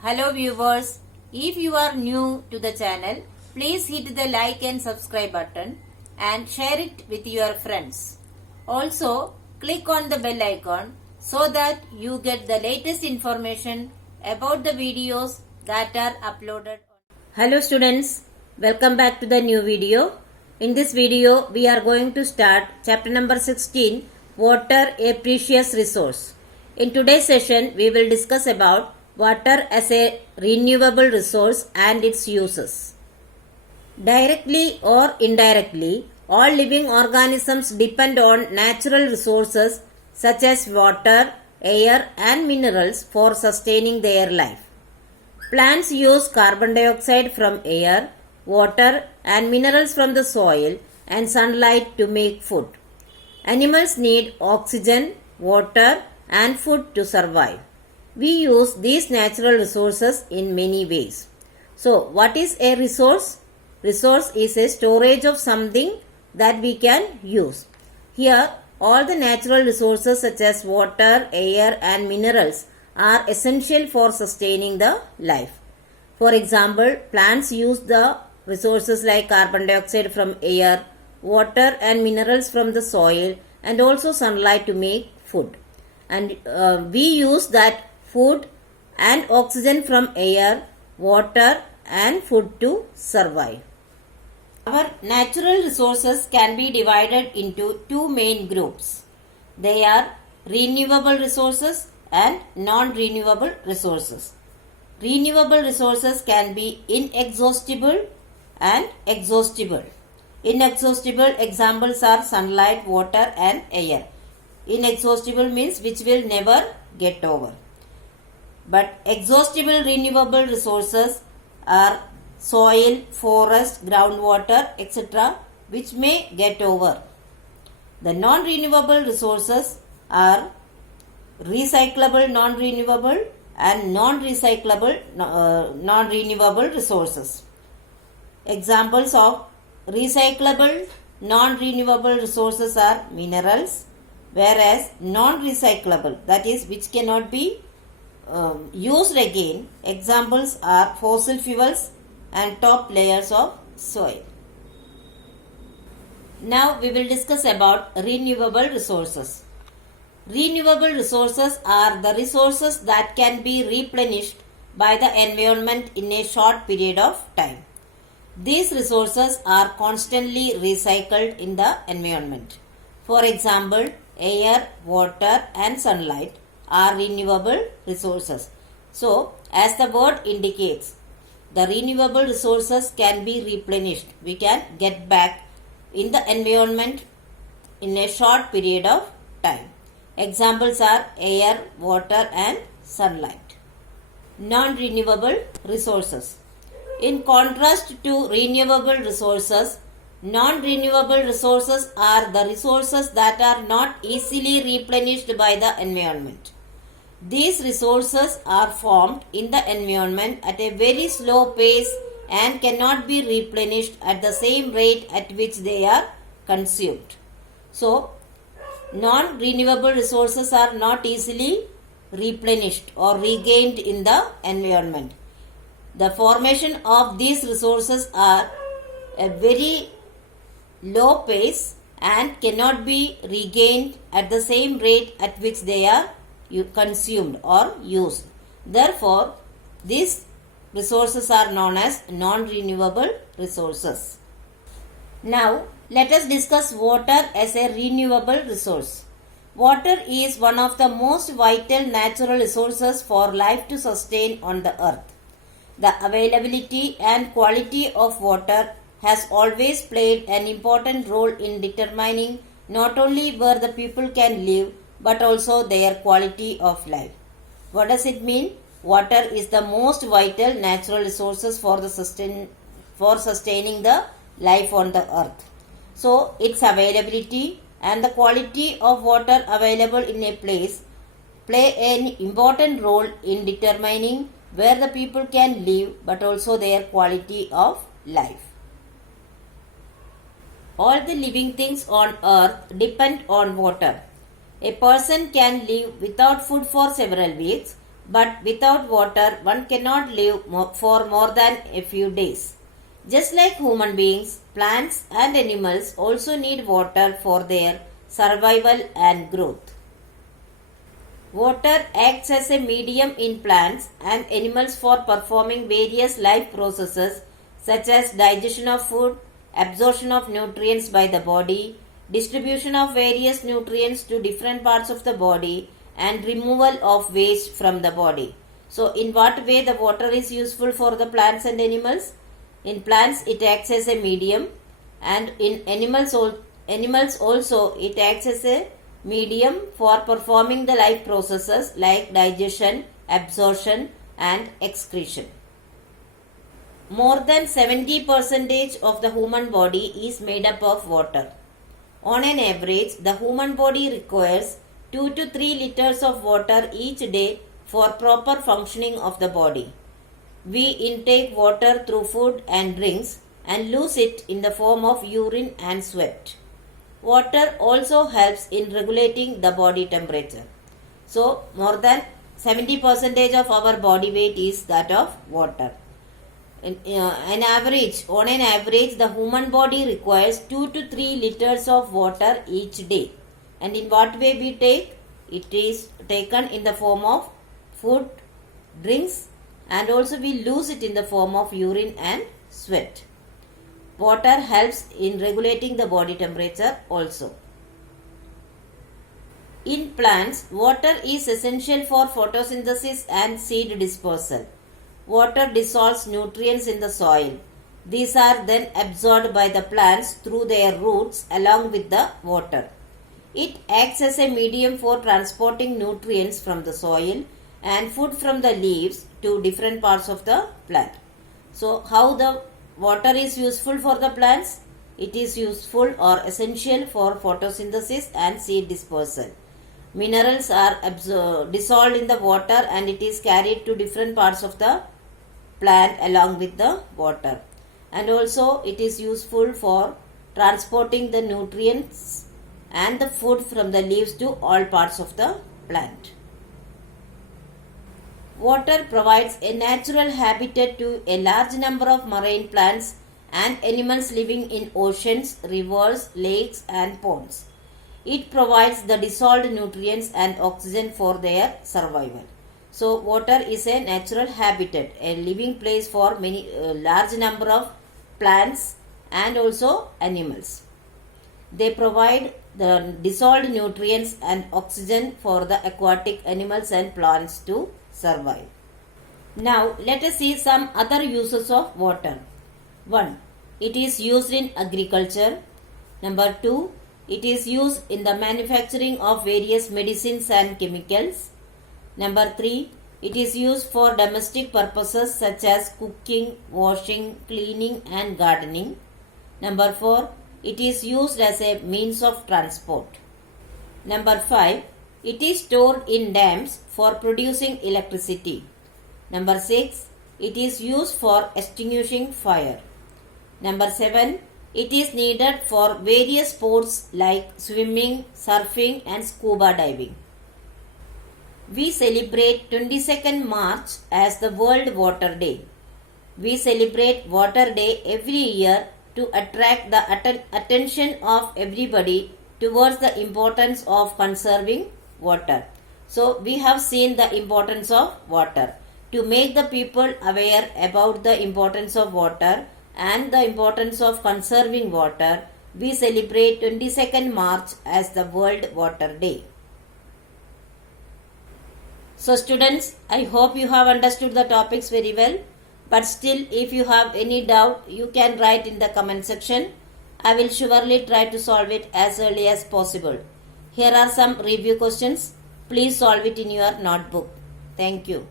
Hello viewers, if you are new to the channel, please hit the like and subscribe button and share it with your friends. Also, click on the bell icon so that you get the latest information about the videos that are uploaded. Hello students, welcome back to the new video. In this video, we are going to start chapter number 16, Water, a Precious Resource. In today's session, we will discuss about water as a renewable resource and its uses. Directly or indirectly, all living organisms depend on natural resources such as water, air and minerals for sustaining their life. Plants use carbon dioxide from air, water and minerals from the soil and sunlight to make food. Animals need oxygen, water and food to survive. We use these natural resources in many ways. So, what is a resource? Resource is a storage of something that we can use. Here, all the natural resources such as water, air and minerals are essential for sustaining the life. For example, plants use the resources like carbon dioxide from air, water and minerals from the soil and also sunlight to make food. And we use that food and oxygen from air, water and food to survive. Our natural resources can be divided into two main groups. They are renewable resources and non-renewable resources. Renewable resources can be inexhaustible and exhaustible. Inexhaustible examples are sunlight, water and air. Inexhaustible means which will never get over. But exhaustible renewable resources are soil, forest, groundwater, etc. which may get over. The non-renewable resources are recyclable non-renewable and non-recyclable non-renewable resources. Examples of recyclable non-renewable resources are minerals, whereas non-recyclable, that is which cannot be used again, examples are fossil fuels and top layers of soil. Now we will discuss about renewable resources. Renewable resources are the resources that can be replenished by the environment in a short period of time. These resources are constantly recycled in the environment. For example, air, water and sunlight are renewable resources. So, as the word indicates, the renewable resources can be replenished. We can get back in the environment in a short period of time. Examples are air, water and sunlight. Non-renewable resources. In contrast to renewable resources, non-renewable resources are the resources that are not easily replenished by the environment. These resources are formed in the environment at a very slow pace and cannot be replenished at the same rate at which they are consumed. So, non-renewable resources are not easily replenished or regained in the environment. The formation of these resources are a very low pace and cannot be regained at the same rate at which they are consumed or used. Therefore, these resources are known as non-renewable resources. Now, let us discuss water as a renewable resource. Water is one of the most vital natural resources for life to sustain on the earth. The availability and quality of water has always played an important role in determining not only where the people can live but also their quality of life. What does it mean? Water is the most vital natural resources for sustaining the life on the earth. So, its availability and the quality of water available in a place play an important role in determining where the people can live but also their quality of life. All the living things on earth depend on water. A person can live without food for several weeks, but without water one cannot live for more than a few days. Just like human beings, plants and animals also need water for their survival and growth. Water acts as a medium in plants and animals for performing various life processes such as digestion of food, absorption of nutrients by the body, distribution of various nutrients to different parts of the body, and removal of waste from the body. So, in what way the water is useful for the plants and animals? In plants, it acts as a medium, and in animals also it acts as a medium for performing the life processes like digestion, absorption, and excretion. More than 70% of the human body is made up of water. On an average, the human body requires 2 to 3 liters of water each day for proper functioning of the body. We intake water through food and drinks and lose it in the form of urine and sweat. Water also helps in regulating the body temperature. So, more than 70% of our body weight is that of water. On an average, the human body requires 2 to 3 liters of water each day. And in what way we take? It is taken in the form of food, drinks, and also we lose it in the form of urine and sweat. Water helps in regulating the body temperature also. In plants, water is essential for photosynthesis and seed dispersal. Water dissolves nutrients in the soil. These are then absorbed by the plants through their roots along with the water. It acts as a medium for transporting nutrients from the soil and food from the leaves to different parts of the plant. So, how the water is useful for the plants? It is useful or essential for photosynthesis and seed dispersal. Minerals are dissolved in the water and it is carried to different parts of the plant along with the water. And also it is useful for transporting the nutrients and the food from the leaves to all parts of the plant. Water provides a natural habitat to a large number of marine plants and animals living in oceans, rivers, lakes and ponds. It provides the dissolved nutrients and oxygen for their survival. So, water is a natural habitat, a living place for large number of plants and also animals. They provide the dissolved nutrients and oxygen for the aquatic animals and plants to survive. Now, let us see some other uses of water. 1. It is used in agriculture. Number 2. It is used in the manufacturing of various medicines and chemicals. Number 3. It is used for domestic purposes such as cooking, washing, cleaning and gardening. Number 4. It is used as a means of transport. Number 5. It is stored in dams for producing electricity. Number 6. It is used for extinguishing fire. Number 7. It is needed for various sports like swimming, surfing and scuba diving. We celebrate 22nd March as the World Water Day. We celebrate Water Day every year to attract the attention of everybody towards the importance of conserving water. So, we have seen the importance of water. To make the people aware about the importance of water and the importance of conserving water, we celebrate 22nd March as the World Water Day. So students, I hope you have understood the topics very well. But still, if you have any doubt, you can write in the comment section. I will surely try to solve it as early as possible. Here are some review questions. Please solve it in your notebook. Thank you.